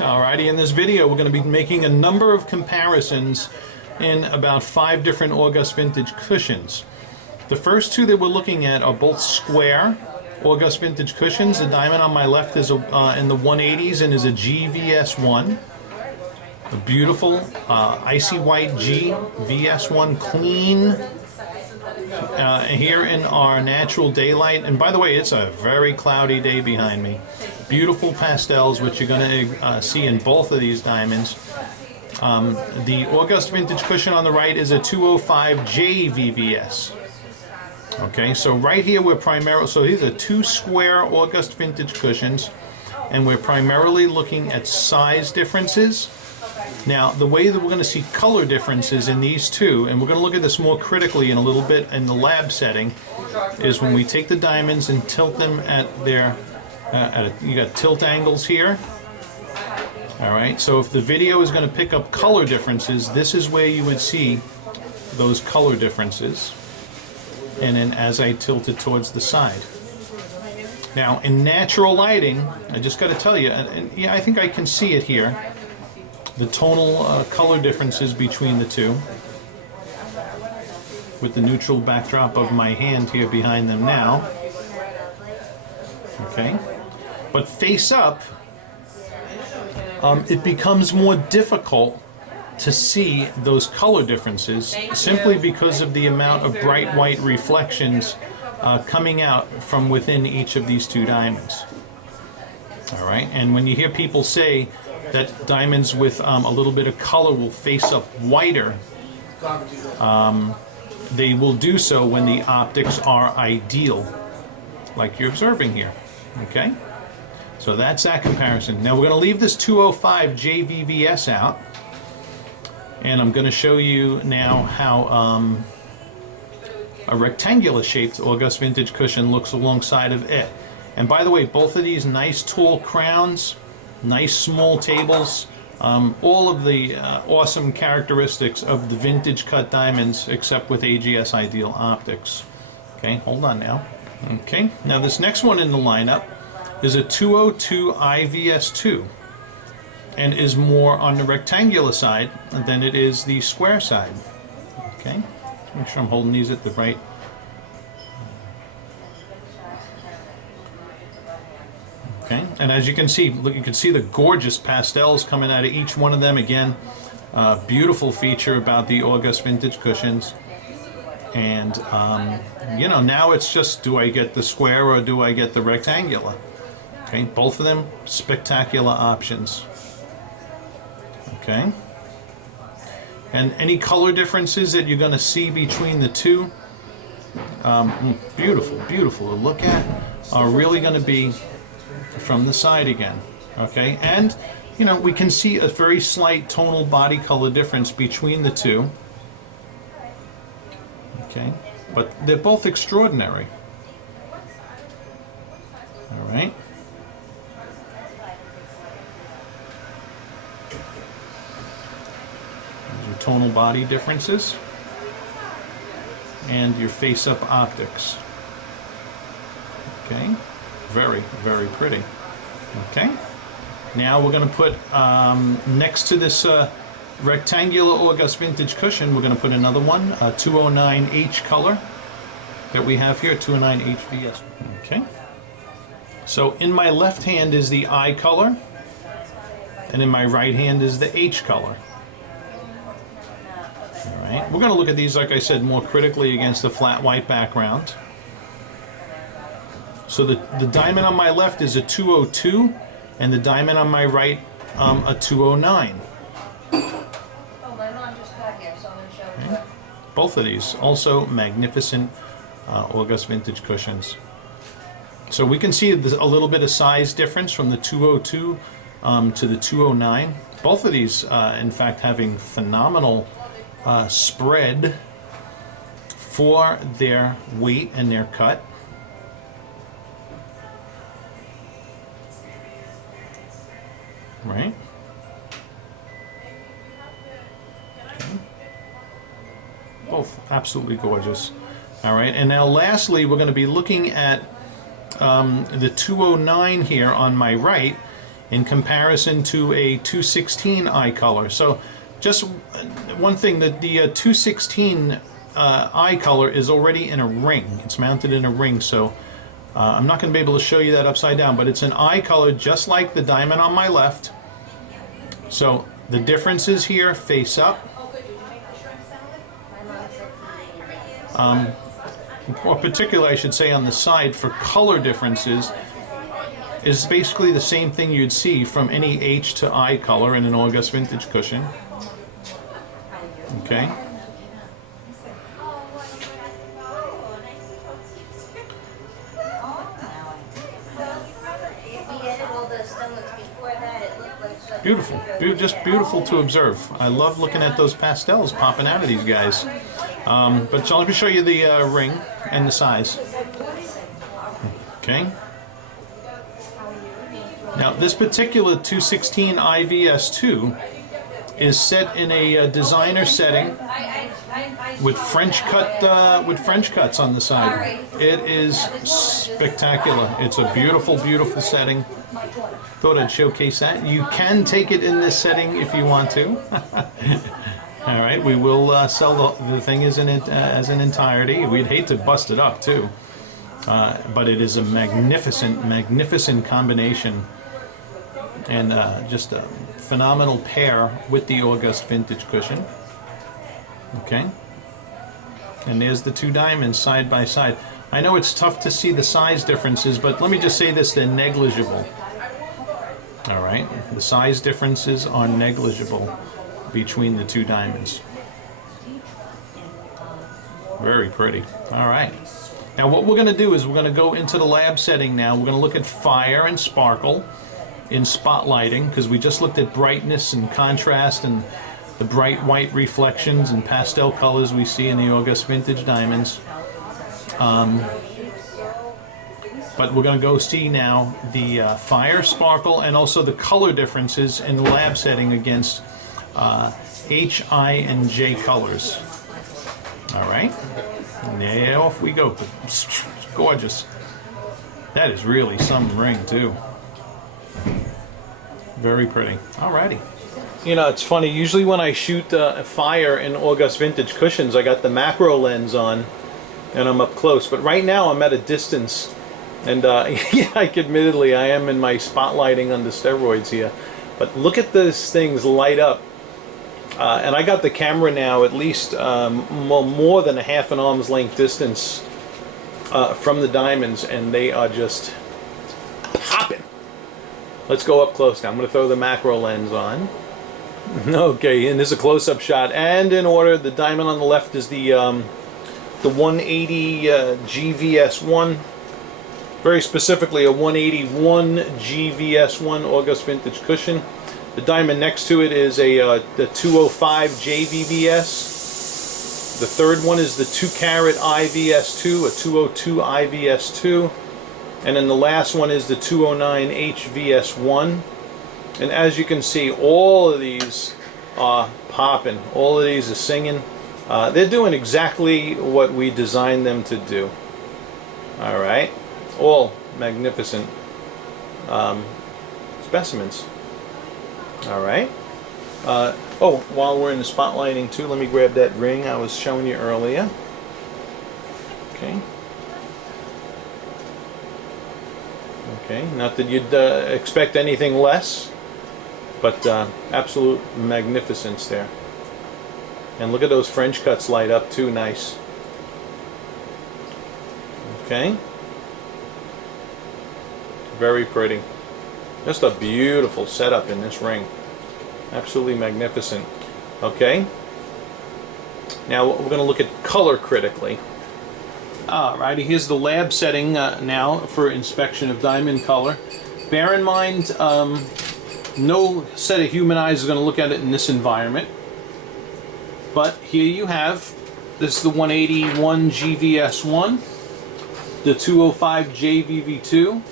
Alrighty, in this video we're going to be making a number of comparisons in about 5 different August Vintage cushions. The first two that we're looking at are both square August Vintage cushions. The diamond on my left is in the 180s and is a GVS1. A beautiful icy white GVS1, clean here in our natural daylight. And by the way, it's a very cloudy day behind me. Beautiful pastels, which you're going to see in both of these diamonds. The August Vintage cushion on the right is a 205 JVVS. Okay, so right here we're primarily, so these are 2 square August Vintage cushions, and we're primarily looking at size differences. Now, the way that we're going to see color differences in these two, and we're going to look at this more critically in a little bit in the lab setting, is when we take the diamonds and tilt them at their, you got tilt angles here. Alright, so if the video is going to pick up color differences, this is where you would see those color differences. And then as I tilt it towards the side. Now, in natural lighting, I just got to tell you, and yeah, I think I can see it here, the tonal color differences between the two, with the neutral backdrop of my hand here behind them now. Okay, but face up, it becomes more difficult to see those color differences simply because of the amount of bright white reflections coming out from within each of these two diamonds. All right, and when you hear people say that diamonds with a little bit of color will face up whiter, they will do so when the optics are ideal, like you're observing here. Okay, so that's that comparison. Now we're going to leave this 205 JVVS out, and I'm going to show you now how a rectangular shaped August Vintage cushion looks alongside of it. And by the way, both of these nice tall crowns, nice small tables, all of the awesome characteristics of the vintage cut diamonds, except with AGS Ideal optics. Okay, hold on now. Okay, now this next one in the lineup is a 202 IVS2 and is more on the rectangular side than it is the square side. Okay, make sure I'm holding these at the right. Okay, and as you can see, look, you can see the gorgeous pastels coming out of each one of them. Again, beautiful feature about the August Vintage cushions. And you know, now it's just, do I get the square or do I get the rectangular? Okay, both of them spectacular options. Okay, and any color differences that you're going to see between the two, beautiful, beautiful to look at, are really going to be from the side again. Okay, and you know, we can see a very slight tonal body color difference between the two. Okay, but they're both extraordinary. All right. There's your tonal body differences and your face-up optics. Okay, very, very pretty. Okay, now we're going to put next to this rectangular August Vintage cushion, we're going to put another one, a 209H color that we have here, 209HVS. Okay, so in my left hand is the I color, and in my right hand is the H color. All right, we're going to look at these, like I said, more critically against the flat white background. So the diamond on my left is a 202, and the diamond on my right a 209. Okay. Both of these also magnificent August Vintage cushions. So we can see a little bit of size difference from the 202 to the 209. Both of these, in fact, having phenomenal spread for their weight and their cut. Right? Okay. Both absolutely gorgeous. All right, and now lastly, we're going to be looking at the 209 here on my right, in comparison to a 216 eye color. So just one thing, that the 216 eye color is already in a ring. It's mounted in a ring, so I'm not going to be able to show you that upside down, but it's an eye color just like the diamond on my left. So the differences here face up. Or particularly, I should say, on the side for color differences is basically the same thing you'd see from any H to I color in an August vintage cushion. Okay. Beautiful, just beautiful to observe. I love looking at those pastels popping out of these guys. But so let me show you the ring and the size. Okay. Now this particular 216 IVS2 is set in a designer setting with French cuts on the side. It is spectacular. It's a beautiful, beautiful setting. Thought I'd showcase that. You can take it in this setting if you want to. All right, we will sell the thing as an entirety. We'd hate to bust it up too, but it is a magnificent, magnificent combination, and just a phenomenal pair with the August vintage cushion. Okay, and there's the two diamonds side by side. I know it's tough to see the size differences, but let me just say this: they're negligible. All right, the size differences are negligible between the two diamonds. Very pretty. All right. Now what we're going to do is we're going to go into the lab setting now. We're going to look at fire and sparkle in spotlighting, because we just looked at brightness and contrast and the bright white reflections and pastel colors we see in the August vintage diamonds. But we're going to go see now the fire, sparkle, and also the color differences in the lab setting against H, I, and J colors. All right, now off we go. Gorgeous. That is really some ring too. Very pretty. Alrighty. You know, it's funny. Usually when I shoot fire in August vintage cushions, I got the macro lens on, and I'm up close. But right now I'm at a distance, and yeah, admittedly I am in my spotlighting under steroids here. But look at those things light up. And I got the camera now at least more than a half an arm's length distance from the diamonds, and they are just popping. Let's go up close now. I'm going to throw the macro lens on. Okay, and this is a close-up shot. And in order, the diamond on the left is the 180 GVS1. Very specifically, a 181 GVS1 August vintage cushion. The diamond next to it is the 205 JVVS. The third one is the 2-carat IVS2, a 202 IVS2. And then the last one is the 209 HVS1. And as you can see, all of these are popping. All of these are singing. They're doing exactly what we designed them to do. All right. All magnificent specimens. All right. Oh, while we're in the spotlighting too, let me grab that ring I was showing you earlier. Okay. Okay, not that you'd expect anything less, but absolute magnificence there. And look at those French cuts light up too, nice. Okay. Very pretty. Just a beautiful setup in this ring. Absolutely magnificent. Okay. Now we're going to look at color critically. Alrighty, here's the lab setting now for inspection of diamond color. Bear in mind, no set of human eyes is going to look at it in this environment. But here you have, this is the 181 GVS1, the 205 JVV2,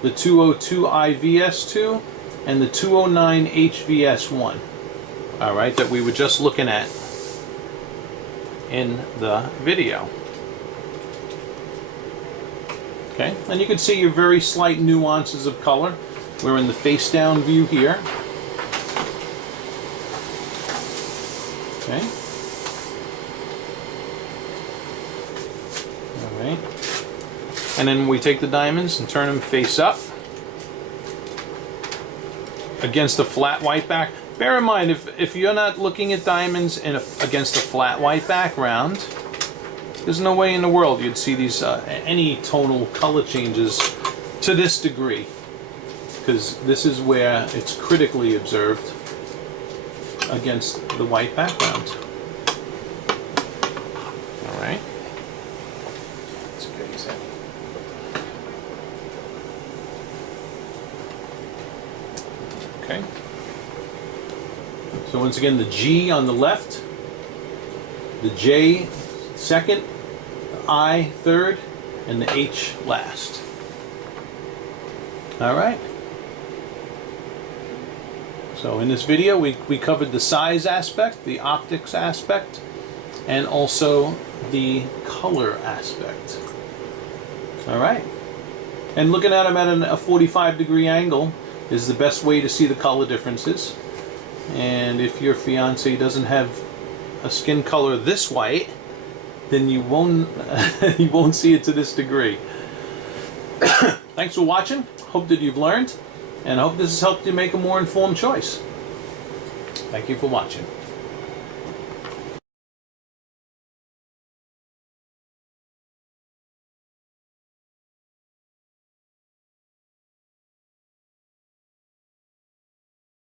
the 202 IVS2, and the 209 HVS1. Alright, that we were just looking at in the video. Okay, and you can see your very slight nuances of color. We're in the face down view here. Okay. All right. And then we take the diamonds and turn them face up against a flat white back. Bear in mind, if you're not looking at diamonds against a flat white background, there's no way in the world you'd see these any tonal color changes to this degree, because this is where it's critically observed against the white background. All right. Let's fix that. Okay. So once again, the G on the left, the J second, the I third, and the H last. All right. So in this video, we covered the size aspect, the optics aspect, and also the color aspect. All right. And looking at them at a 45-degree angle is the best way to see the color differences. And if your fiance doesn't have a skin color this white, then you won't you won't see it to this degree. Thanks for watching. Hope that you've learned, and I hope this has helped you make a more informed choice. Thank you for watching.